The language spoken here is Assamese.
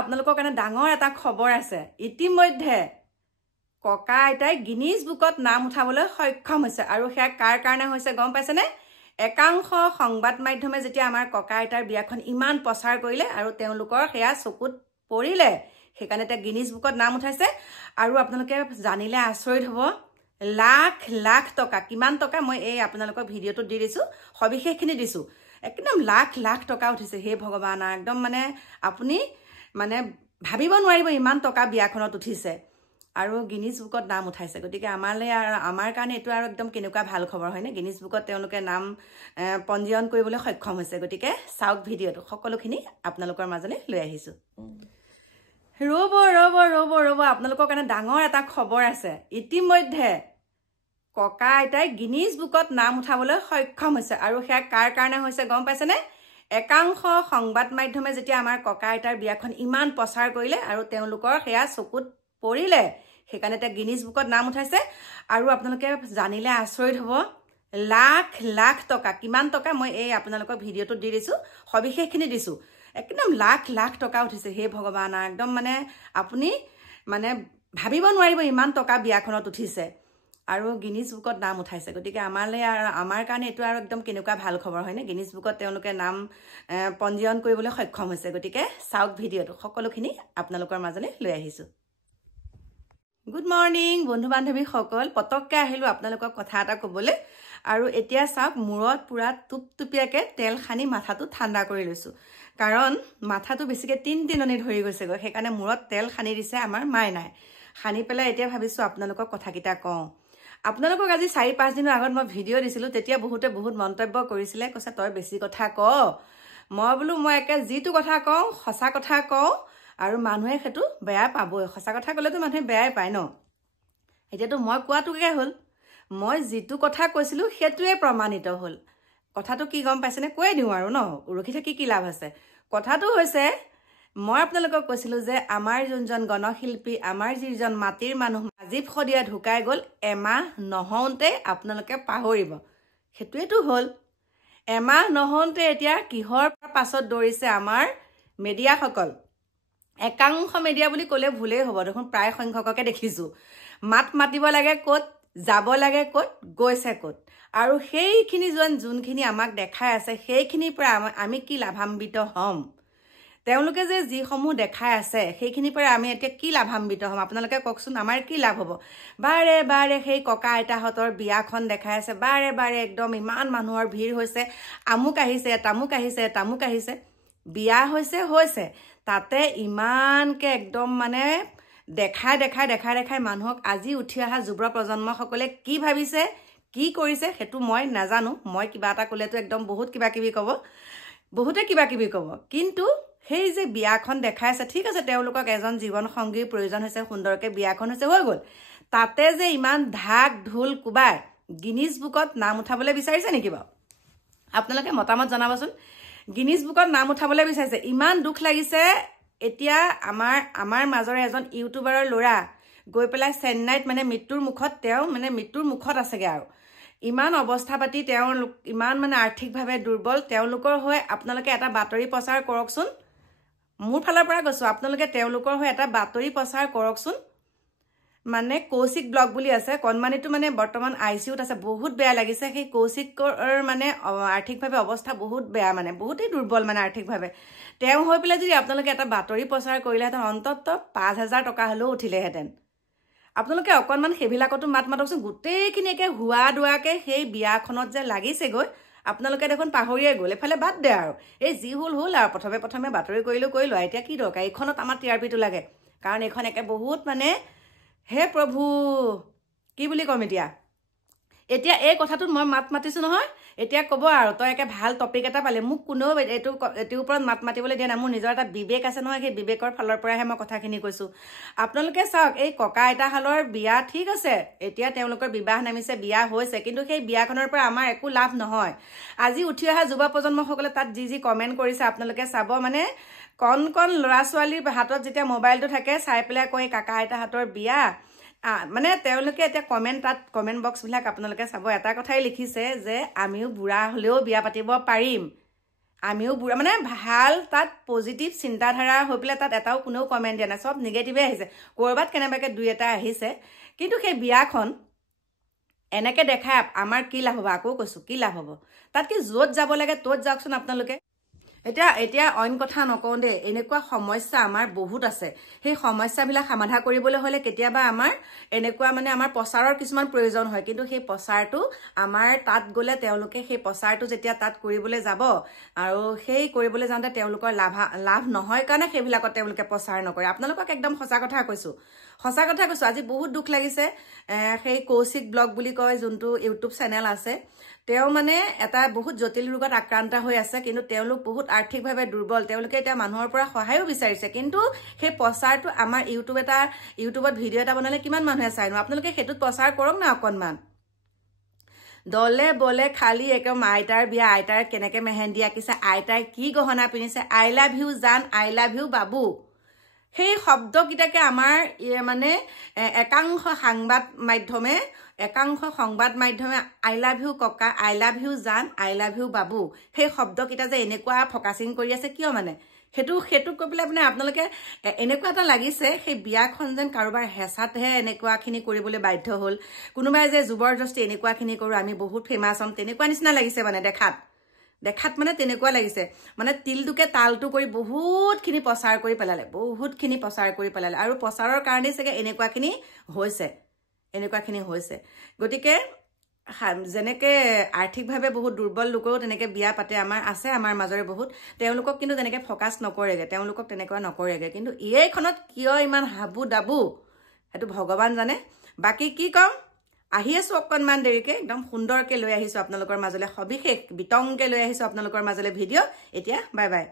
আপোনালোকৰ কাৰণে ডাঙৰ এটা খবৰ আছে। ইতিমধ্যে ককা আইতাই গিনিজ বুকত নাম উঠাবলৈ সক্ষম হৈছে আৰু সেয়া কাৰ কাৰণে হৈছে গম পাইছেনে? একাংশ সংবাদ মাধ্যমে যেতিয়া আমাৰ ককা আইতাৰ বিয়াখন ইমান প্ৰচাৰ কৰিলে আৰু তেওঁলোকৰ সেয়া চকুত পৰিলে, সেইকাৰণে এতিয়া গিনিজ বুকত নাম উঠাইছে। আৰু আপোনালোকে জানিলে আচৰিত হ'ব, লাখ লাখ টকা, কিমান টকা মই এই আপোনালোকৰ ভিডিঅ'টোত দি দিছোঁ, সবিশেষখিনি দিছোঁ, একদম লাখ লাখ টকা উঠিছে। হে ভগৱান, একদম মানে আপুনি মানে ভাবিব নোৱাৰিব ইমান টকা বিয়াখনত উঠিছে আৰু গিনিজ বুকত নাম উঠাইছে। গতিকে আমাৰ কাৰণে এইটো আৰু একদম কেনেকুৱা ভাল খবৰ হয়নে? গিনিজ বুকত তেওঁলোকে নাম পঞ্জীয়ন কৰিবলৈ সক্ষম হৈছে। গতিকে চাওক ভিডিঅ'টো, সকলোখিনি আপোনালোকৰ মাজলৈ লৈ আহিছোঁ। ৰ'ব ৰ'ব ৰ'ব ৰ'ব আপোনালোকৰ কাৰণে ডাঙৰ এটা খবৰ আছে। ইতিমধ্যে ককা আইতাই গিনিজ বুকত নাম উঠাবলৈ সক্ষম হৈছে আৰু সেয়া কাৰ কাৰণে হৈছে গম পাইছেনে? একাংশ সংবাদ মাধ্যমে যেতিয়া আমাৰ ককা আইতাৰ বিয়াখন ইমান প্ৰচাৰ কৰিলে আৰু তেওঁলোকৰ সেয়া চকুত পৰিলে, সেইকাৰণে এতিয়া গিনিজ বুকত নাম উঠাইছে। আৰু আপোনালোকে জানিলে আচৰিত হ'ব, লাখ লাখ টকা, কিমান টকা মই এই আপোনালোকৰ ভিডিঅ'টোত দি দিছোঁ, সবিশেষখিনি দিছোঁ, একদম লাখ লাখ টকা উঠিছে। হে ভগৱান, একদম মানে আপুনি মানে ভাবিব নোৱাৰিব ইমান টকা বিয়াখনত উঠিছে আৰু গিনিজ বুকত নাম উঠাইছে। গতিকে আমাৰ কাৰণে এইটো আৰু একদম কেনেকুৱা ভাল খবৰ হয়নে? গিনিজ বুকত তেওঁলোকে নাম পঞ্জীয়ন কৰিবলৈ সক্ষম হৈছে। গতিকে চাওক ভিডিঅ'টো, সকলোখিনি আপোনালোকৰ মাজলৈ লৈ আহিছোঁ। গুড মৰ্ণিং বন্ধু বান্ধৱীসকল, পটককৈ আহিলোঁ আপোনালোকক কথা এটা ক'বলৈ। আৰু এতিয়া চাওক, মূৰত পূৰা টুপটুপীয়াকৈ তেল সানি মাথাটো ঠাণ্ডা কৰি লৈছোঁ, কাৰণ মাথাটো বেছিকৈ টিনটিননি ধৰি গৈছেগৈ। সেইকাৰণে মূৰত তেল সানি দিছে আমাৰ মাইনাই। সানি পেলাই এতিয়া ভাবিছোঁ আপোনালোকক কথাকেইটা কওঁ। আপোনালোকক আজি 4-5 দিনৰ আগত মই ভিডিঅ' দিছিলোঁ, তেতিয়া বহুতে বহুত মন্তব্য কৰিছিলে, কৈছে তই বেছি কথা ক। মই বোলো মই একে যিটো কথা কওঁ সঁচা কথা কওঁ আৰু মানুহে সেইটো বেয়া পাবই। সঁচা কথা ক'লেতো মানুহে বেয়াই পায় ন। এতিয়াতো মই কোৱাটোকে হ'ল, মই যিটো কথা কৈছিলোঁ সেইটোৱে প্ৰমাণিত হ'ল। কথাটো কি গম পাইছেনে? কৈয়ে দিওঁ আৰু ন, ৰখি থাকি কি লাভ আছে। কথাটো হৈছে, মই আপোনালোকক কৈছিলোঁ যে আমাৰ যোনজন গণশিল্পী, আমাৰ যিজন মাটিৰ মানুহ ৰাজীৱ শদিয়া ঢুকাই গ'ল, এমাহ নহওঁতে আপোনালোকে পাহৰিব। সেইটোৱেতো হ'ল। এমাহ নহওঁতে এতিয়া কিহৰ পাছত দৌৰিছে আমাৰ মেডিয়াসকল। একাংশ মেডিয়া বুলি ক'লে ভুলেই হ'ব, দেখোন প্ৰায় সংখ্যককে দেখিছোঁ। মাত মাতিব লাগে ক'ত, যাব লাগে ক'ত, গৈছে ক'ত। আৰু সেইখিনি যোনখিনি আমাক দেখাই আছে, সেইখিনিৰ পৰা আমি কি লাভান্বিত হ'ম? তেওঁলোকে যে যিসমূহ দেখাই আছে সেইখিনিৰ পৰা আমি এতিয়া কি লাভান্বিত হ'ম? আপোনালোকে কওকচোন, আমাৰ কি লাভ হ'ব? বাৰে বাৰে সেই ককা আইতাহঁতৰ বিয়াখন দেখাই আছে, বাৰে বাৰে একদম ইমান মানুহৰ ভিৰ হৈছে, আমুক আহিছে, তামুক আহিছে, তামুক আহিছে। বিয়া হৈছে তাতে ইমানকৈ একদম মানে দেখাই দেখাই দেখাই দেখাই মানুহক আজি উঠি অহা যুৱ প্ৰজন্মসকলে কি ভাবিছে, কি কৰিছে সেইটো মই নাজানো। মই কিবা এটা ক'লেতো একদম বহুত কিবা কিবি ক'ব, বহুতে কিবা কিবি ক'ব। কিন্তু সেই যে বিয়াখন দেখাই আছে, ঠিক আছে, তেওঁলোকক এজন জীৱন সংগীৰ প্ৰয়োজন হৈছে, সুন্দৰকৈ বিয়াখন হৈছে, হৈ গ'ল। তাতে যে ইমান ঢাক ঢোল কোবাই গিনিজ বুকত নাম উঠাবলৈ বিচাৰিছে নেকি বাৰু? আপোনালোকে মতামত জনাবচোন। গিনিজ বুকত নাম উঠাবলৈ বিচাৰিছে, ইমান দুখ লাগিছে। এতিয়া আমাৰ মাজৰে এজন ইউটিউবাৰৰ ল'ৰা গৈ পেলাই চেন্নাইত মানে মৃত্যুৰ মুখত আছেগৈ। আৰু ইমান অৱস্থা পাতি, ইমান মানে আৰ্থিকভাৱে দুৰ্বল, তেওঁলোকৰ হৈ আপোনালোকে এটা বাতৰি প্ৰচাৰ কৰকচোন। মোৰ ফালৰ পৰা কৈছোঁ, আপোনালোকে তেওঁলোকৰ হৈ এটা বাতৰি প্ৰচাৰ কৰকচোন। মানে কৌশিক ব্লগ বুলি আছে, কণমানিটো মানে বৰ্তমান ICUত আছে, বহুত বেয়া লাগিছে। সেই কৌশিকৰ মানে আৰ্থিকভাৱে অৱস্থা বহুত বেয়া, মানে বহুতেই দুৰ্বল মানে আৰ্থিকভাৱে। তেওঁ হৈ পেলাই যদি আপোনালোকে এটা বাতৰি প্ৰচাৰ কৰিলেহেঁতেন, অন্ততঃ 5,000 টকা হ'লেও উঠিলেহেঁতেন। আপোনালোকে অকণমান সেইবিলাকতো মাত মাতকচোন। গোটেইখিনি একে হোৱা দোৱাকৈ সেই বিয়াখনত যে লাগিছেগৈ, আপোনালোকে দেখোন পাহৰিয়ে গ'ল। এফালে বাদ দে আৰু, এই যি হ'ল আৰু প্ৰথমে বাতৰি কৰিলোঁ। এতিয়া কি দৰকাৰ? এইখনত আমাৰ TRPটো লাগে, কাৰণ এইখন একে বহুত মানে, হে প্ৰভু কি বুলি ক'ম এতিয়া এই কথাটোত মই মাত মাতিছোঁ নহয়। এতিয়া ক'ব আৰু তই একে ভাল টপিক এটা পালে, মোক কোনেও এইটোৰ ওপৰত মাত মাতিবলৈ দিয়া নাই। মোৰ নিজৰ এটা বিবেক আছে নহয়, সেই বিবেকৰ ফালৰ পৰাহে মই কথাখিনি কৈছোঁ। আপোনালোকে চাওক, এই ককা আইতাহালৰ বিয়া ঠিক আছে, এতিয়া তেওঁলোকৰ বিবাহ নামিছে, বিয়া হৈছে, কিন্তু সেই বিয়াখনৰ পৰা আমাৰ একো লাভ নহয়। আজি উঠি অহা যুৱ প্ৰজন্মসকলে তাত যি কমেণ্ট কৰিছে আপোনালোকে চাব। মানে কণ ল'ৰা ছোৱালীৰ হাতত যেতিয়া মোবাইলটো থাকে, চাই পেলাই কয় কাকা আইতাহাতৰ বিয়া। মানে তেওঁলোকে এতিয়া কমেণ্ট বক্সবিলাক আপোনালোকে চাব, এটা কথাই লিখিছে যে আমিও বুঢ়া হ'লেও বিয়া পাতিব পাৰিম। আমিও বুঢ়া মানে ভাল তাত পজিটিভ চিন্তাধাৰা হৈ পেলাই তাত এটাও কোনেও কমেণ্ট দিয়া নাই, চব নিগেটিভে আহিছে, ক'ৰবাত কেনেবাকৈ দুই এটা আহিছে। কিন্তু সেই বিয়াখন এনেকৈ দেখাই আমাৰ কি লাভ হ'ব, আকৌ কৈছোঁ কি লাভ হ'ব, তাত কি য'ত যাব লাগে ত'ত যাওকচোন আপোনালোকে। এতিয়া অইন কথা নকওঁ দেই, এনেকুৱা সমস্যা আমাৰ বহুত আছে। সেই সমস্যাবিলাক সমাধান কৰিবলৈ হ'লে কেতিয়াবা আমাৰ এনেকুৱা মানে আমাৰ প্ৰচাৰৰ কিছুমান প্ৰয়োজন হয়, কিন্তু সেই প্ৰচাৰটো আমাৰ তাত গ'লে তেওঁলোকে সেই প্ৰচাৰটো যেতিয়া তাত কৰিবলৈ যাব আৰু সেই কৰিবলৈ যাওঁতে তেওঁলোকৰ লাভ নহয় কাৰণে সেইবিলাকত তেওঁলোকে প্ৰচাৰ নকৰে। আপোনালোকক একদম সঁচা কথা কৈছোঁ। আজি বহুত দুখ লাগিছে। সেই কৌশিক ব্লগ বুলি কয় যোনটো ইউটিউব চেনেল আছে, তেওঁ মানে এটা বহুত জটিল ৰোগত আক্ৰান্ত হৈ আছে, কিন্তু তেওঁলোক বহুত আৰ্থিকভাৱে দুৰ্বল। তেওঁলোকে এতিয়া মানুহৰ পৰা সহায়ো বিচাৰিছে, কিন্তু সেই প্ৰচাৰটো আমাৰ ইউটিউবত ভিডিঅ' এটা বনালে কিমান মানুহে চাইনো, আপোনালোকে সেইটোত প্ৰচাৰ কৰক না অকণমান। দলে বলে খালি একদম আইতাৰ বিয়া, আইতাৰ কেনেকৈ মেহেন্দি আঁকিছে, আইতাই কি গহনা পিন্ধিছে, আই লাভ ইউ জান, আই লাভ ইউ বাবু, সেই শব্দকেইটাকে আমাৰ মানে একাংশ সংবাদ মাধ্যমে আই লাভ ইউ ককা, আই লাভ ইউ জান, আই লাভ ইউ বাবু, সেই শব্দকেইটা যে এনেকুৱা ফকাচিং কৰি আছে কিয় মানে সেইটো কৈ পেলাই মানে আপোনালোকে এনেকুৱা এটা লাগিছে সেই বিয়াখন যেন কাৰোবাৰ হেঁচাতহে এনেকুৱাখিনি কৰিবলৈ বাধ্য হ'ল, কোনোবাই যে জবৰদস্তি এনেকুৱাখিনি কৰোঁ আমি বহুত ফেমাছ হ'ম তেনেকুৱা নিচিনা লাগিছে। মানে দেখাত মানে তেনেকুৱা লাগিছে, মানে তিলটোকে তালটো কৰি বহুতখিনি প্ৰচাৰ কৰি পেলালে, আৰু প্ৰচাৰৰ কাৰণেই চাগে এনেকুৱাখিনি হৈছে। গতিকে যেনেকৈ আৰ্থিকভাৱে বহুত দুৰ্বল লোকেও তেনেকৈ বিয়া পাতে, আমাৰ মাজৰে বহুত, তেওঁলোকক কিন্তু তেনেকৈ ফ'কাছ নকৰেগৈ, কিন্তু এইখনত কিয় ইমান হাবু দাবু সেইটো ভগৱান জানে। বাকী কি ক'ম, আহি আছোঁ অকণমান দেৰিকৈ, একদম সুন্দৰকৈ লৈ আহিছোঁ আপোনালোকৰ মাজলৈ, সবিশেষ বিতংকৈ লৈ আহিছোঁ আপোনালোকৰ মাজলৈ ভিডিঅ'। এতিয়া বাই বাই।